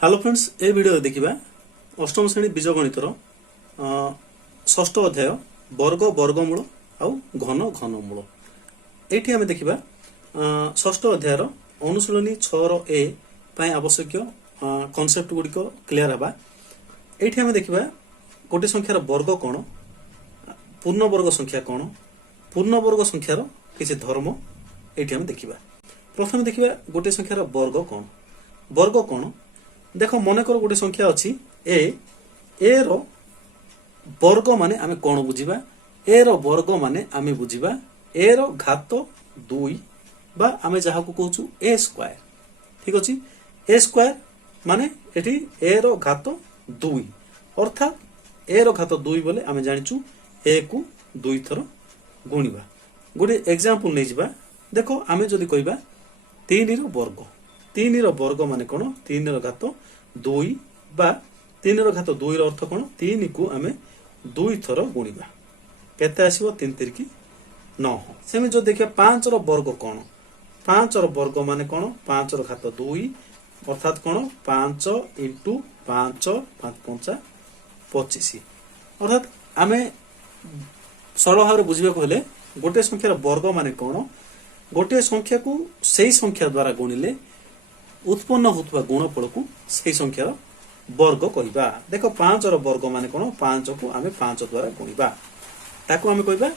Hello friends ए video देखिबा अष्टम श्रेणी बीजगणितर षष्ठ अध्याय वर्ग वर्गमूल आउ घन घनमूल एठी आमे देखिबा षष्ठ अध्यायर अनुशीलनी 6 रो ए पय आवश्यक कांसेप्ट गुडी को क्लियर हबा। एठी आमे देखिबा गोटे संख्यार वर्ग कोन, पूर्ण वर्ग संख्या कोन, पूर्ण वर्ग संख्यार किछि धर्म एठी आमे देखिबा। प्रथम देखिबा गोटे संख्यार वर्ग कोन। वर्ग कोन देख मन कर गोटे संख्या अच्छी ए रो वर्ग माने आमे कोन बुझिबा, ए रो वर्ग माने आमे बुझिबा ए रो घात 2 बा आमे जहा को कहूछु ए स्क्वायर। ठीक अछि, ए स्क्वायर माने एठी ए रो घात 2 अर्थात ए रो घात 2 बोले आमे जानिचु ए को 2 थर गुणिबा। गोटे एग्जांपल नै जिबा। देखो आमे जदी कहिबा 3 रो वर्ग, 3 रो वर्ग माने कोन 3 रो घात 2 बा 3 रो घात 2 रो अर्थ कोन 3 को आमे 2 थर गुणिबा केते आसीबो 3 3 की 9। सेमे जो देखिया 5 रो वर्ग कोन, 5 रो वर्ग माने कोन 5 रो घात 2 अर्थात कोन 5 * 5 5 5 25 अर्थात आमे सरल भाव बुझिबा कहले गोटे संख्यार वर्ग माने कोन गोटे संख्या को सही संख्या द्वारा गुणिले उत्पन्न होतबा गुणफल को सही संख्यार वर्ग कहिबा। देखो 5 रो वर्ग माने कोन 5 को आमे 5 द्वारा गुणिबा ताको आमे कहिबा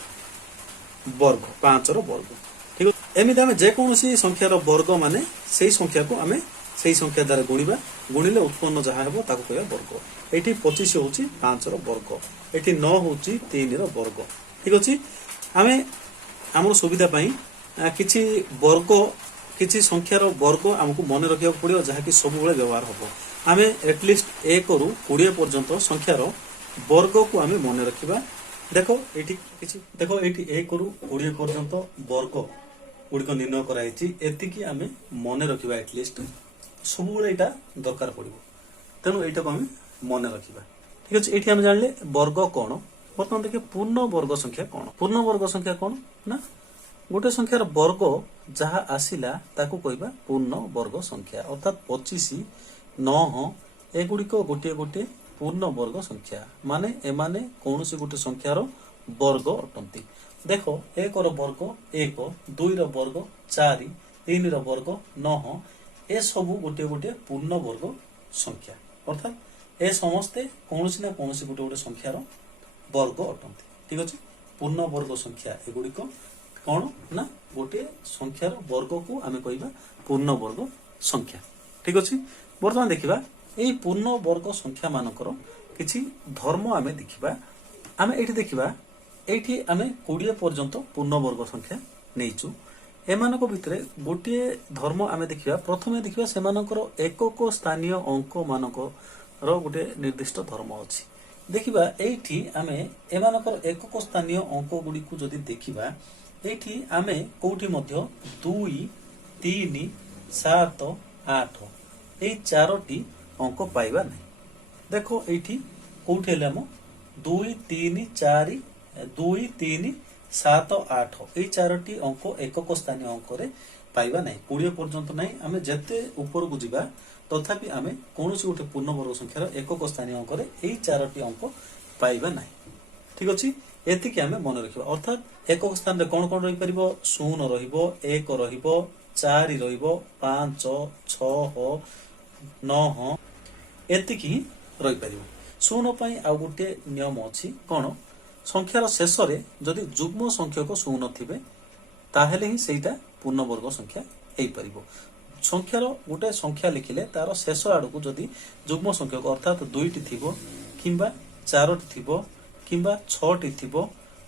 वर्ग, 5 रो वर्ग। ठीक है, एमिति आमे जे कोनोसी संख्यार वर्ग माने सही संख्या को आमे सही संख्या द्वारा गुणिबा, गुणिले उत्पन्न जहा हेबो ताको कहिबा वर्ग। एठी 25 होची 5 रो वर्ग, एठी 9 होची 3 रो वर्ग। ठीक अछि, आमे हमर सुविधा पई किछि वर्ग किछि संख्यार वर्ग हमकु मन रखिया पड़ियो जहा कि सब बेले व्यवहार होबो। आमे एटलिस्ट 1 रु 20 पर्यंत संख्यार वर्ग को आमे मन रखिबा। देखो एठी किछि देखो एठी 1 रु 20 पर्यंत वर्ग गुडी को निर्णय कराइछि, एति कि आमे मन रखिबा एटलिस्ट सब बेले एटा दरकार पड़िबो, तेनु एटा को आमे मन रखिबा। ठीक अछि, एठी आमे जानले वर्ग कोन। वर्तमान देखिए पूर्ण वर्ग संख्या कोन। पूर्ण वर्ग संख्या कोन ना गोटे संख्यार वर्ग जहा आसिला ताको कहिबा पूर्ण वर्ग संख्या अर्थात 25 9 एगुडी को गोटे गोटे पूर्ण वर्ग संख्या माने एमाने कोनोसी गोटे संख्यार वर्ग अटंती। देखो 1 रो वर्ग 1, 2 रो वर्ग 4, 3 रो वर्ग 9 ए सब गोटे गोटे पूर्ण वर्ग संख्या अर्थात ए समस्ते कोनोसी ना कोनोसी गोटे गोटे संख्यार वर्ग अटंती। ठीक अछि, पूर्ण वर्ग संख्या एगुडी को कोन ना गोटे संख्यार वर्ग को आमे कहिबा पूर्ण वर्ग संख्या। ठीक अछि, वर्तमान देखिबा एई पूर्ण वर्ग संख्या मानकर किछि धर्म आमे देखिबा। आमे एठी देखिबा एठी आमे 20 पर्यंत पूर्ण वर्ग संख्या नेइचु। एमानको भितरे गोटे धर्म आमे देखिबा। प्रथमे देखिबा सेमानकर एकक स्थानीय अंक मानकर गोटे निर्दिष्ट धर्म अछि। देखिबा एठी आमे एमानकर एकक स्थानीय अंक गुडी को जदी देखिबा एठी आमे कोठी मध्य 2 3 7 8 ए चारोटी अंक पाइबा नै। देखो एठी कोठी हेले हम 2 3 4 2 3 7 8 ए चारोटी अंक एकक स्थानीय अंक रे पाइबा नै। 20 पर्यंत नै आमे जते ऊपर को जिबा तथापि आमे कोनोसी गोटे पूर्ण वर्ग संख्यार एकक स्थानीय अंक रे ए चारोटी अंक पाइबा नै। ठीक अछि, एति कि आमे मन रखिबा अर्थात एकक स्थान रे कोन कोन रहि परिबो 0 रहिबो 1 रहिबो 4 रहिबो 5 6 9 एति कि रहि परिबो। 0 पई आ गोटे नियम अछि कोन संख्यार शेष रे जदि जुग्म संख्यक 0 थिबे ताहेले ही सेटा पूर्ण वर्ग संख्या हेइ परिबो। संख्यार गोटे संख्या लिखिले तार शेष आडू को जदि जुग्म संख्यक अर्थात 2 टी थिबो किंबा 4 टी थिबो किंबा 6 टी थिबो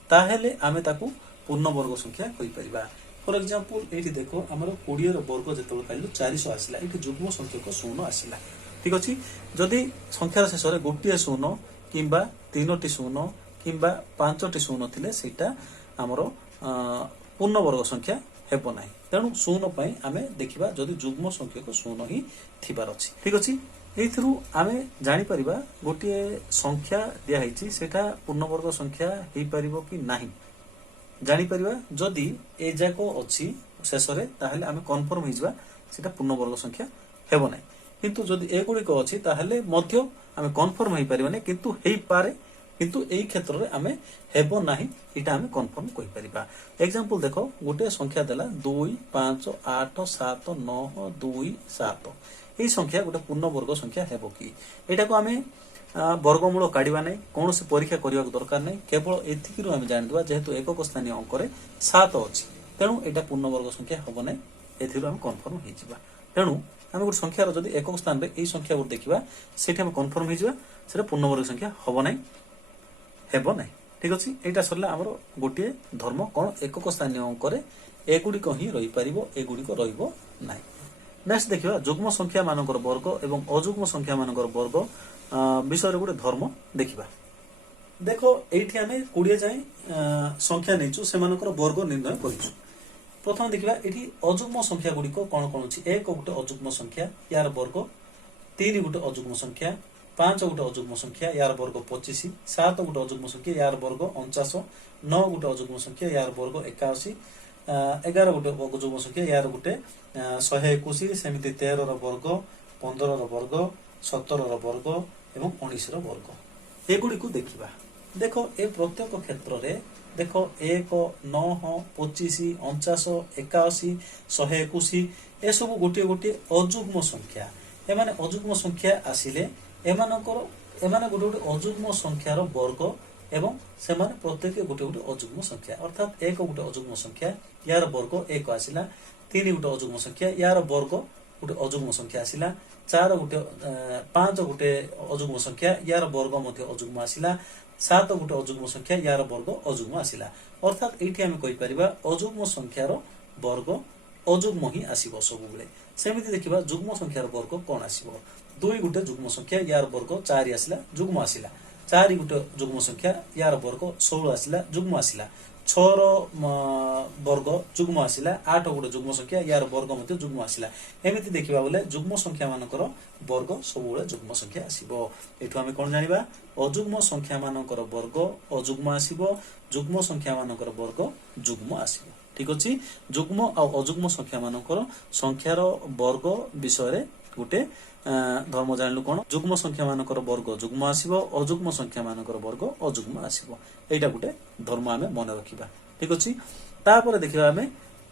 ताहेले आमे ताकू पूर्ण वर्ग संख्या कहि परिबा। फॉर एग्जांपल एठी देखो हमर 20 रो वर्ग जेतबे पाइलु 400 आसिला, एठी जुग्म संख्यक 0 आसिला। ठीक अछि, जदि संख्यार शेष रे गोटे 0 किंबा 3 टी 0 किंबा 5 टी 0 थिले सेटा हमर पूर्ण वर्ग संख्या हेबो नै। तेनु 0 पई आमे देखिबा जदि जुग्म संख्यक 0 ही थिबार अछि। ठीक अछि, एथरु आमे जानि परिबा गोटे संख्या दिया हैछि सेटा पूर्ण वर्ग संख्या हेइ परिबो कि नाही जानि परिबा। जदि ए जाको अछि शेष रे ताहेले आमे कन्फर्म हिजबा सेटा पूर्ण वर्ग संख्या हेबो नै। किंतु जदि एगुड़िक अच्छी ताहले मध्य आमे कन्फर्म हो पारिबानी किंतु हेई पारे किंतु एई क्षेत्र रे आमे हेबो नाही इटा आमे कन्फर्म कहि परिबा। एग्जांपल देखो गोटे संख्या देला 2 5 8 7 9 2 7 एई संख्या गोटे पूर्ण वर्ग संख्या हेबो कि एटा को आमे वर्गमूल काढिबा नै कोनोसी परीक्षा करिवा दरकार नै केवल एथिकिरु आमे जानि दबा जेहेतु एकक स्थानीय अंक रे 7 अछि तेणु एटा पूर्ण वर्ग संख्या हेबो नै एथिरु आमे कन्फर्म हो जिबा। तेणु आमे गोटे संख्यार जदि एकक स्थान रे एई संख्या को देखिबा सेठी आमे कन्फर्म हो जिबा सेटा पूर्ण वर्ग संख्या हेबो नै हेबो नै। ठीक अछि एटा सरला हमर गोटे धर्म कोन एकक स्थानीय अंक रे एगुडी को ही रहि परिबो एगुडी को रहिबो नै। नेक्स्ट देखिबा जुग्म संख्या मानकर वर्ग एवं अजुग्म संख्या मानकर वर्ग विषय रे गोटे धर्म देखिबा। देखो एठी आमे 20 जाय संख्या नेचु सेमानकर वर्ग निर्णय करिछु। प्रथम देखिबा एठी अजुग्म संख्या गुडी को कोन कोन अछि एक गोटे अजुग्म संख्या यार वर्ग 3 गोटे अजुग्म संख्या 5 गोटे अजुग्म संख्या यार वर्ग 25 7 गोटे अजुग्म संख्या यार वर्ग 49 9 गोटे अजुग्म संख्या यार वर्ग 81 11 गोटे अजुग्म संख्या यार गोटे 121 सेमिति 13 रो वर्ग 15 रो वर्ग 17 रो वर्ग एवं 19 रो वर्ग एगुडी को देखिबा। देखो ए प्रत्येक क्षेत्र रे देखो 1 9 25 49 81 121 ए सब गोटे गोटे अजुग्म संख्या एमाने अजुग्म संख्या आसिले एमाने गोटे गोटे अजुग्म संख्यार वर्ग एवं सेमाने प्रत्येक गोटे गोटे अजुग्म संख्या अर्थात 1 गोटे अजुग्म संख्या यार वर्ग 1 आसिला 3 गोटे अजुग्म संख्या यार वर्ग गोटे अजुग्म संख्या आसिला 4 गोटे 5 गोटे अजुग्म संख्या यार वर्ग मध्ये अजुग्म आसिला 7 गोटे अजुग्म संख्या यार वर्ग अजुग्म आसिला अर्थात एठी हम कहि परिबा अजुग्म संख्यार वर्ग अजुग्म ही आसीबो सब बेले। सेमिति देखिबा जुग्म संख्यार वर्ग कोन आसीबो 2 गोटे जुग्म संख्या यार वर्ग 4 आसिला जुग्म आसिला 4 गोटे जुग्म संख्या यार वर्ग 16 आसिला जुग्म आसिला 6 रो वर्ग जुग्म आसिला 8 गोटे जुग्म संख्या यार वर्ग मध्ये जुग्म आसिला एमिति देखिबा बोले जुग्म संख्या मानकर वर्ग सब बेले जुग्म संख्या आसीबो। एठु हम कोन जानिबा अजुग्म संख्या मानकर वर्ग अजुग्म आसीबो जुग्म संख्या मानकर वर्ग जुग्म आसीबो। ठीक अछि जुग्म आ अजुग्म संख्या मानकर संख्यार वर्ग विषय रे गोटे धर्म जानलु कोन जुग्म संख्या मानकर वर्ग जुग्म आसीबो अजुग्म संख्या मानकर वर्ग अजुग्म आसीबो एटा गोटे धर्म आमे मन रखिबा। ठीक अछि तापर देखिबा आमे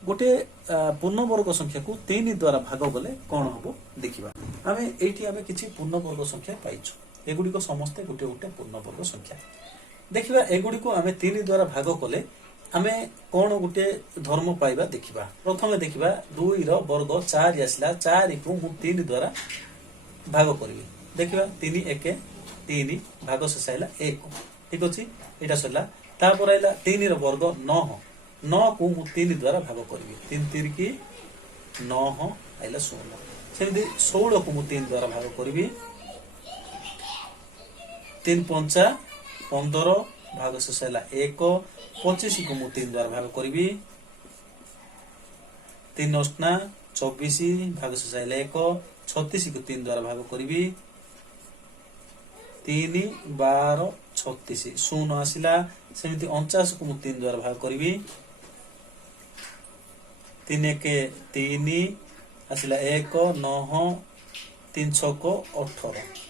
गोटे पूर्ण वर्ग संख्या को 3 द्वारा भाग गले कोन हबो देखिबा। आमे एठी आमे किछि पूर्ण वर्ग संख्या पाइछु एगुडी को समस्त गोटे गोटे पूर्ण वर्ग संख्या देखिबा एगुडी को आमे 3 द्वारा भाग कले आमे कोन गोटे धर्म पाइबा देखिबा। प्रथमे देखिबा 2 रो वर्ग 4 आसला 4 को मु 3 द्वारा भाग करबी देखिबा 3 1 3 भाग से आइला 1 ठीक अछि एटा सरला तापर आइला 3 रो वर्ग 9 9 को मु 3 द्वारा भाग करबी 3 3 की 9 आइला 16 सेमि 16 को मु 3 द्वारा भाग करबी 3 5 15 भाग से आइला 1 25 को मु 3 द्वारा भाग करबी 3 8 24 भाग से आइला 1 36 को 3 द्वारा भाग करी 3 12 36 शून आसिला सेमिति 49 को मु 3 द्वारा भाग करी 3 1 3 आसिला 1 9 3 6 को 18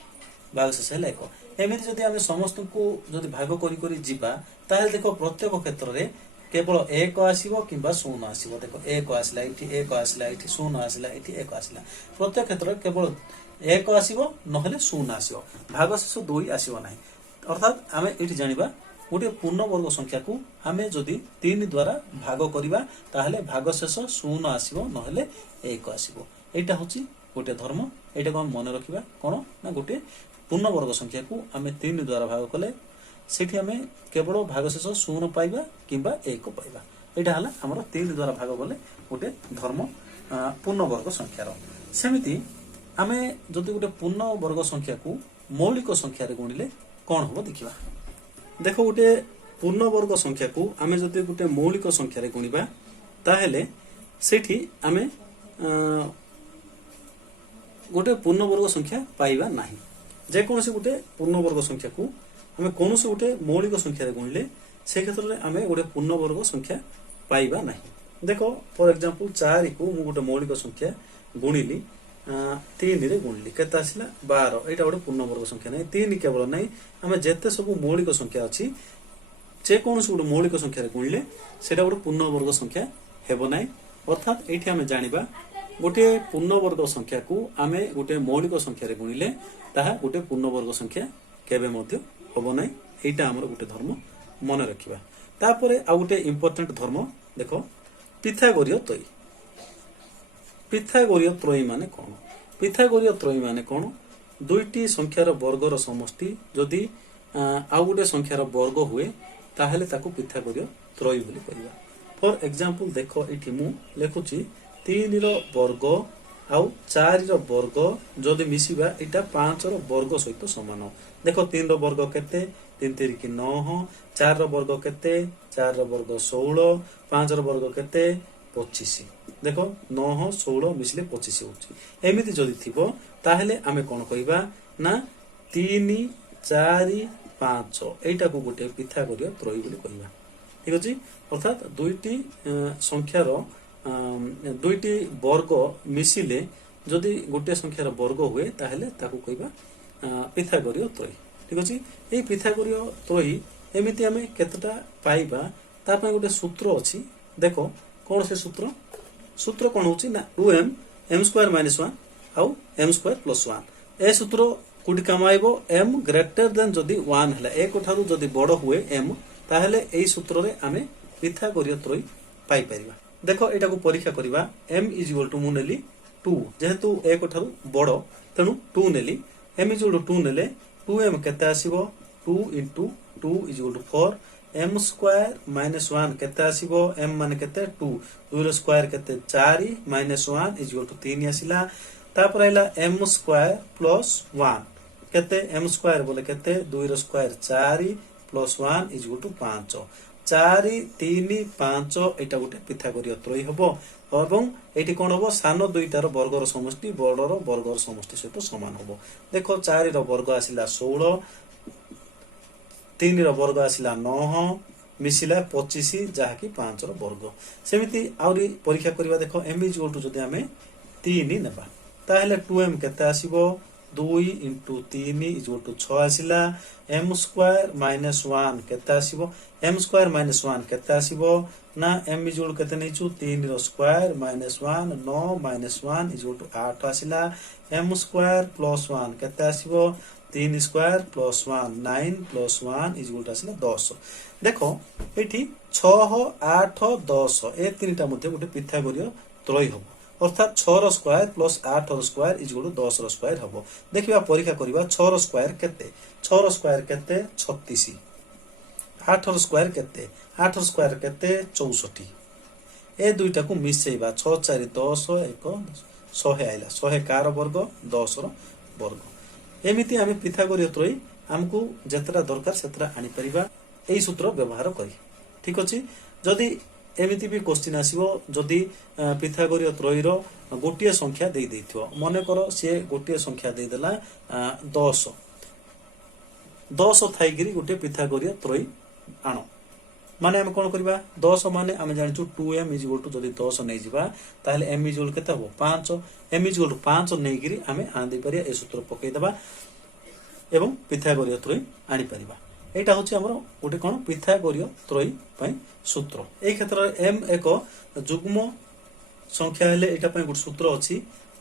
भाग से 1 एमिति जदि हम समस्त को जदि भाग करी करी जिबा ताहे देखो प्रत्येक क्षेत्र रे केवल 1 आसीबो किबा 0 आसीबो देखो 1 आसिला एठी 1 आसिला एठी 0 आसिला एठी 1 आसिला प्रत्येक क्षेत्र रे केवल 1 आसीबो नहले 0 आसीबो भागशेष 2 आसीबो नाही अर्थात हमें एठी जानिबा गोटे पूर्ण वर्ग संख्या को हमें जदि 3 द्वारा भाग करिबा ताहले भागशेष 0 आसीबो नहले 1 आसीबो एटा होची गोटे धर्म एटा को हम मन रखिबा कोन ना गोटे पूर्ण वर्ग संख्या को हमें 3 द्वारा भाग कले सेठी हमें केवल भागशेष 0 पाइबा किंबा 1 पाइबा एटा हला हमर 3 द्वारा भाग गले गोटे धर्म पूर्ण वर्ग संख्यार सेमिति हमें जदि गोटे पूर्ण वर्ग संख्या को मौलिक संख्या रे गुणिले कोन होबो देखिबा। देखो गोटे पूर्ण वर्ग संख्या को हमें जदि गोटे मौलिक संख्या रे गुणिबा ताहेले सेठी हमें गोटे पूर्ण वर्ग संख्या पाइबा नाही जे कोनसे गोटे पूर्ण वर्ग संख्या को हमें कौन से गोटे मौलिक संख्या गुणिले से क्षेत्र में आम गोटे पूर्ण वर्ग संख्या पाइबा नहीं। देखो फॉर एग्जांपल 4 को मु गोटे मौलिक संख्या गुणिली तीन रे गुणिली केते आसिला 12 एटा गोटे पूर्णवर्ग संख्या नहीं तीन केवल नहीं आम जेते सब मौलिक संख्या अच्छी जेकोसी गोटे मौलिक संख्या गुणिले सेटा गोटे पूर्णवर्ग संख्या हेब ना अर्थात ये आम जाना गोटे पूर्णवर्ग संख्या को आम गोटे मौलिक संख्या गुणिले ताहा गोटे पूर्णवर्ग संख्या केबे मध्य हम ना यहाँ आमर गोटे धर्म मन रखा तापर आ गोटे इम्पोर्टेंट धर्म देख पिथागोरीय त्रयी पिथागोरीय त्रयी माने कौन पिथागोरीय त्रयी माने कौन दुईटी संख्यार वर्गर समष्टि जदि आउ गोटे संख्यार वर्ग हुए ताहेले ताकू पिथागोरीय त्रयी बोली कहवा फॉर एग्जांपल देख ये मु लिखुची 3 रो वर्ग आउ 4 रो वर्ग जदि मिसिबा एटा 5 रो वर्ग सहित समान देख 3 रो वर्ग केते 3 3 की 9 4 रो वर्ग केते 4 रो वर्ग 16 5 रो वर्ग केते 25 देख 9 16 मिसले 25 होची एमिति जदि थिबो ताहेले आमे कोन कहबा ना 3 4 5 एटा को गोटे पिथागोरीय त्रयी बोली कहबा ठीक अछि अर्थात दुईटी संख्यार दुईटी वर्ग मिसिले जदि गोटे संख्यार वर्ग हुए ताहेले ताकू कहबा पिथागोरीय त्रयी ठीक अछि ए पिथागोरीय त्रयी एमिति आमे केतटा पाइबा ता पय गोटे सूत्र अछि देखो कौन से सूत्र सूत्र कौन होची ना 2m m स्क्वायर माइनस 1 आउ m स्क्वायर प्लस 1 ए सूत्र कुडी कमाइबो m ग्रेटर देन जदि 1 हला एक ठारू जदि बड़ हुए m ताहेले एई सूत्र रे आमे पिथागोरीय त्रयी पाई परिबा देखो एटा को परीक्षा करिबा m = मु नेली 2 जेहेतु एक ठारू बड़ तेनु 2 नेली m = 2 नेले 2m केते आसीबो 2 * 2 = 4 m स्क्वायर माइनस 1 केते आसीबो m माने केते 2 2 रो स्क्वायर केते 4 माइनस 1 = 3 आसीला तापर आइला m स्क्वायर प्लस 1 केते m स्क्वायर बोले केते 2 रो स्क्वायर 4 प्लस 1 = 5 4 3 5 एटा गोटे पिथागोरीय त्रयी हबो एवं एटी कोन हबो सानो दुईटार वर्गर समष्टि बड़र वर्गर समष्टि सहित समान हबो देखो 4 रो वर्ग आसिला 16 3 रो वर्ग आसिला 9 मिसिला 25 जहा कि 5 रो वर्ग सेमिति आउरी परीक्षा करबा देखो m = जदि हमें 3 नेबा ताहेले 2m केते आसीबो 2 * 3 = 6 आसिला m स्क्वायर माइनस 1 केते आसीबो m स्क्वायर माइनस 1 केते आसीबो ना m = केते नैचु 3 रो स्क्वायर माइनस 1 9 माइनस 1 = 8 आसिला m स्क्वायर प्लस 1 केते आसीबो 3 स्क्वायर प्लस 1 9 प्लस 1 = आसिला 10 देखो एठी 6 8 10 ए तीनटा मध्ये गोटे पिथागोरीय त्रयी हबो अर्थात 6 रो स्क्वायर प्लस 8 रो स्क्वायर = 10 रो स्क्वायर हबो देखिबा परीक्षा करिबा 6 रो स्क्वायर केते 6 रो स्क्वायर केते 36 8 रो स्क्वायर केते 8 रो स्क्वायर केते 64 ए दुईटा को मिसेइबा 6 4 10 1 100 आइला 100 कार वर्ग 10 रो वर्ग एमिति आमे पिथागोरीय त्रयी हमकु जतरा दरकार सेतरा आनी परिबा एई सूत्र व्यवहार करी ठीक अछि जदि एमिति भी क्वेश्चन आसीबो जदि पिथागोरीय त्रयीर गोटिए संख्या दे देथियो मने करो से गोटिए संख्या दे देला 10 10 थाइगिरी गोटे पिथागोरीय त्रयी आनो माने हम कोन करबा 10 माने हम जानिचु 2m = जदि 10 नै जिबा ताले m = केते हो 5 m = 5 नै गिरी हमें आन दे परिया ए सूत्र पकई दबा एवं पिथागोरीय त्रयी आनी परिबा एटा होची हमरो गोटे कोन पिथागोरीय त्रयी पई सूत्र ए क्षेत्र m एक जुग्म संख्या हेले एटा पई गोटे सूत्र अछि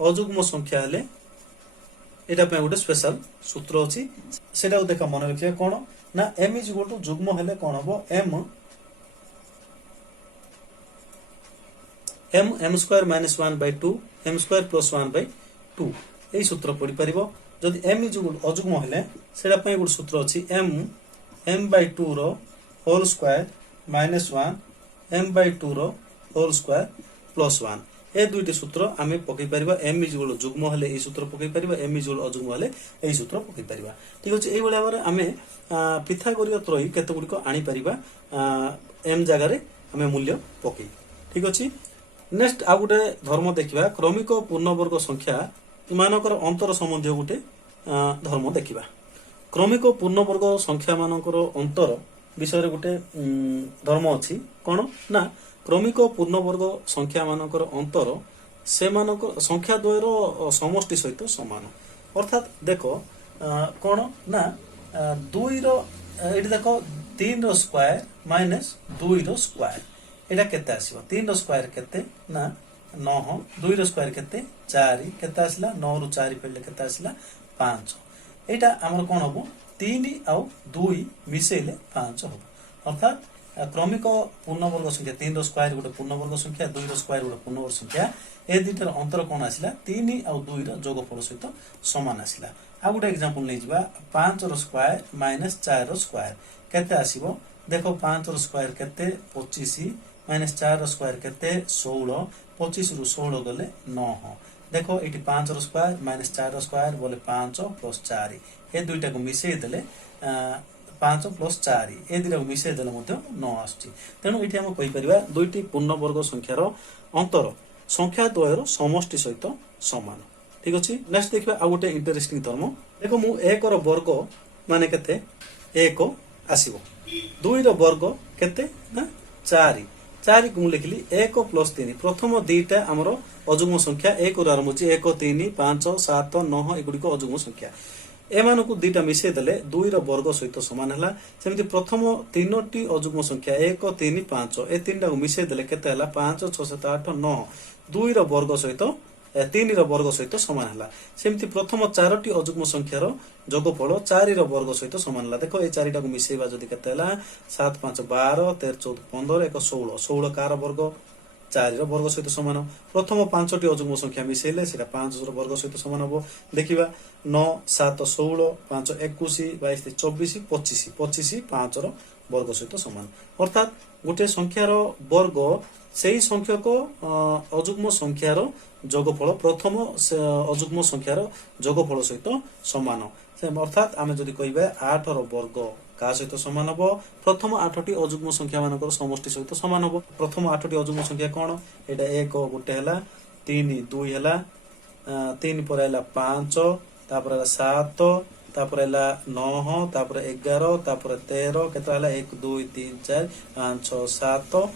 अजुग्म संख्या हेले एटा पई गोटे स्पेशल सूत्र अछि सेटा देखा मन रखिया कोन ना m = जुग्म हेले कोन हबो m square minus 1/2 m square plus 1/2 ए सूत्र पड़ी परिबो जदि m = अजुग्म हेले सेटा पई गोटे सूत्र अछि m/2 रो होल स्क्वायर माइनस 1 m/2 रो होल स्क्वायर प्लस 1 ए दुईटी सूत्र आमे पकई परिबा m = जुग्म हेले ए सूत्र पकई परिबा m = अजुग्म हेले ए सूत्र पकई परिबा ठीक अछि एई बळे बारे आमे पिथागोरीय त्रयी केते गुडी को आनी परिबा m जगह रे आमे मूल्य पकई ठीक अछि नेक्स्ट आ गुटे धर्म देखिबा क्रमिक पूर्णवर्ग संख्या मानकर अंतर संबंधी गुटे धर्म देखिबा क्रमिक पूर्णवर्ग संख्या मानकर अंतर विषय गोटे धर्म अच्छी कौन ना क्रमिक पूर्णवर्ग संख्या मानकर अंतर ସେମାନଙ୍କ ସଂଖ୍ୟା ଦ୍ୱୟର ସମଷ୍ଟି ସହିତ ସମାନ। ଅର୍ଥାତ୍ ଦେଖ କଣ ନା 2 ର ଏଠି ଦେଖ 3 ର ସ୍କ୍ୱାର ମାଇନସ୍ 2 ର ସ୍କ୍ୱାର ଏଇଟା କେତେ ଆସିବ? 3 ର ସ୍କ୍ୱାର କେତେ ନା 9, 2 ର ସ୍କ୍ୱାର କେତେ 4, କେତେ ଆସିଲା 9 ରୁ 4 ଫେରିଲେ କେତେ ଆସିଲା 5। ଏଇଟା ଆମର କଣ ହବ 3 ଆଉ 2 ମିଶେଇଲେ 5 ହବ। ଅର୍ଥାତ୍ କ୍ରମିକ ପୂର୍ଣ୍ଣବର୍ଗ ସଂଖ୍ୟା 3 ର ସ୍କ୍ୱାର ଗୋଟେ ପୂର୍ଣ୍ଣବର୍ଗ ସଂଖ୍ୟା, 2 ର ସ୍କ୍ୱାର ଗୋଟେ ପୂର୍ଣ୍ଣବର୍ଗ ସଂଖ୍ୟା, ଏ ଦୁଇଟାର ଅନ୍ତର କଣ ଆସିଲା 3 ଆଉ 2 ର ଯୋଗଫଳ ସହିତ ସମାନ ଆସିଲା। ଆଉ ଗୋଟେ ଏକ୍ସାମ୍ପଲ ନେଇଯିବା 5 ର ସ୍କ୍ୱାର ମାଇନସ୍ 4 ର ସ୍କ୍ୱାର କେତେ ଆସିବ? ଦେଖ 5 ର ସ୍କ୍ୱାର କେତେ 25 ମାଇନସ୍ 4 ର ସ୍କ୍ୱାର କେତେ 16, 25 ରୁ 16 ଗଲେ 9। ଦେଖ ଏଠି 5 ର ସ୍କ୍ୱାର ମାଇନସ୍ 4 ର ସ୍କ୍ୱାର ବୋଲେ 5 ପ୍ଲସ୍ 4 ଏ ଦୁଇଟାକୁ ମିଶେଇ ଦେଲେ 5 ପ୍ଲସ୍ 4 ଏ ଦୁଇଟାକୁ ମିଶେଇ ଦେଲେ ମଧ୍ୟ 9 ଆସୁଛି। ତେଣୁ ଏଠି ଆମେ କହିପାରିବା ଦୁଇଟି ପୂର୍ଣ୍ଣବର୍ଗ ସଂଖ୍ୟାର ଅନ୍ତର ସଂଖ୍ୟା ଦ୍ୱୟର ସମଷ୍ଟି ସହିତ ସମାନ। ଠିକ ଅଛି, ନେକ୍ସଟ ଦେଖିବା ଆଉ ଗୋଟେ ଇଣ୍ଟରେଷ୍ଟିଂ ଧର୍ମ। ଦେଖ ମୁଁ 1 ର ବର୍ଗ ମାନେ କେତେ 1 ଆସିବ, 2 ର ବର୍ଗ କେତେ ନା 4, 4 କୁ ମୁଁ ଲେଖିଲି 1 ପ୍ଲସ୍ 3। ପ୍ରଥମ ଦିଟା ଆମର ଅଯୁଗ୍ମ ସଂଖ୍ୟା 1 ରୁ ଆରମ୍ଭ ହେଉଛି 1, 3, 5, 7, 9 ଏଗୁଡିକ ଅଯୁଗ୍ମ ସଂଖ୍ୟା। ଏମାନଙ୍କୁ ଦିଟା ମିଶେଇ ଦେଲେ 2 ର ବର୍ଗ ସହିତ ସମାନ ହେଲା। ସେମିତି ପ୍ରଥମ ତିନୋଟି ଅଯୁଗ୍ମ ସଂଖ୍ୟା 1, 3, 5 ଏ ତିନିଟାକୁ ମିଶେଇ ଦେଲେ କେତେ ହେଲା 5, 6, 7, 8, 9 2 ର ବର୍ଗ ସହିତ 3 ର ବର୍ଗ ସହିତ ସମାନ ହେଲା। ସେମିତି ପ୍ରଥମ 4ଟି ଅଯୁଗ୍ମ ସଂଖ୍ୟାର ଯୋଗଫଳ 4 ର ବର୍ଗ ସହିତ ସମାନ ହେଲା। ଦେଖ ଏ 4ଟାକୁ ମିଶେଇବା ଯଦି କେତେ ହେଲା 7, 5, 12, 13, 14, 15, 1, 16, 16 କାର ବର୍ଗ 4 ର ବର୍ଗ ସହିତ ସମାନ। ପ୍ରଥମ 5ଟି ଅଯୁଗ୍ମ ସଂଖ୍ୟା ମିଶେଇଲେ ସେଟା 5 ର ବର୍ଗ ସହିତ ସମାନ ହବ। ଦେଖିବା 9, 7, 16, 5, 21, 22, 24, 25, 25 5 ର ବର୍ଗ ସହିତ ସମାନ। ଅର୍ଥାତ୍ ଗୋଟେ ସଂଖ୍ୟାର ବର୍ଗ ସେଇ ସଂଖ୍ୟକ ଅଯୁଗ୍ମ ସଂଖ୍ୟାର ଯୋଗଫଳ ପ୍ରଥମ ଅଯୁଗ୍ମ ସଂଖ୍ୟାର ଯୋଗଫଳ ସହିତ ସମାନ। ଅର୍ଥାତ୍ ଆମେ ଯଦି କହିବା 8 ର ବର୍ଗ କାହା ସହିତ ସମାନ ହବ? ପ୍ରଥମ 8ଟି ଅଯୁଗ୍ମ ସଂଖ୍ୟା ମାନଙ୍କର ସମଷ୍ଟି ସହିତ ସମାନ ହବ। ପ୍ରଥମ 8ଟି ଅଯୁଗ୍ମ ସଂଖ୍ୟା କଣ? ଏଇଟା 1 ଗୋଟେ ହେଲା, 3 2 ହେଲା, 3 ପରେ ହେଲା 5, ତାପରେ ହେଲା 7, ତାପରେ ହେଲା 9, ତାପରେ 11, ତାପରେ 13 କେତେ ହେଲା 1 2 3 4 5 6 7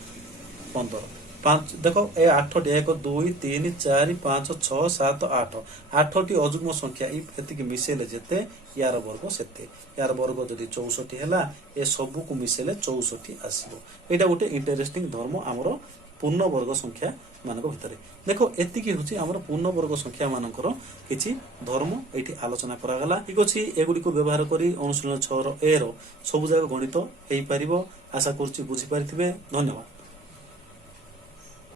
15 5 ଦେଖ ଏ 8ଟି 1 2 3 4 5 6 7 8 8ଟି ଅଯୁଗ୍ମ ସଂଖ୍ୟା ଏତିକି ମିଶେଇଲେ ଯେତେ ୟାର ବର୍ଗ ସେତେ। ୟାର ବର୍ଗ ଯଦି 64 ହେଲା ଏ ସବୁକୁ ମିଶେଇଲେ 64 ଆସିବ। ଏଇଟା ଗୋଟେ ଇଣ୍ଟରେଷ୍ଟିଂ ଧର୍ମ ଆମର ପୂର୍ଣ୍ଣବର୍ଗ ସଂଖ୍ୟା ମାନଙ୍କ ଭିତରେ। ଦେଖ ଏତିକି ହେଉଛି ଆମର ପୂର୍ଣ୍ଣବର୍ଗ ସଂଖ୍ୟା ମାନଙ୍କର କିଛି ଧର୍ମ ଏଇଠି ଆଲୋଚନା କରାଗଲା। ଠିକ ଅଛି, ଏଗୁଡିକୁ ବ୍ୟବହାର କରି ଅନୁଶୀଳନ 6 ର A ର ସବୁ ଯାକ ଗଣିତ ହେଇପାରିବ। ଆଶା କରୁଛି ବୁଝିପାରିଥିବେ। ଧନ୍ୟବାଦ।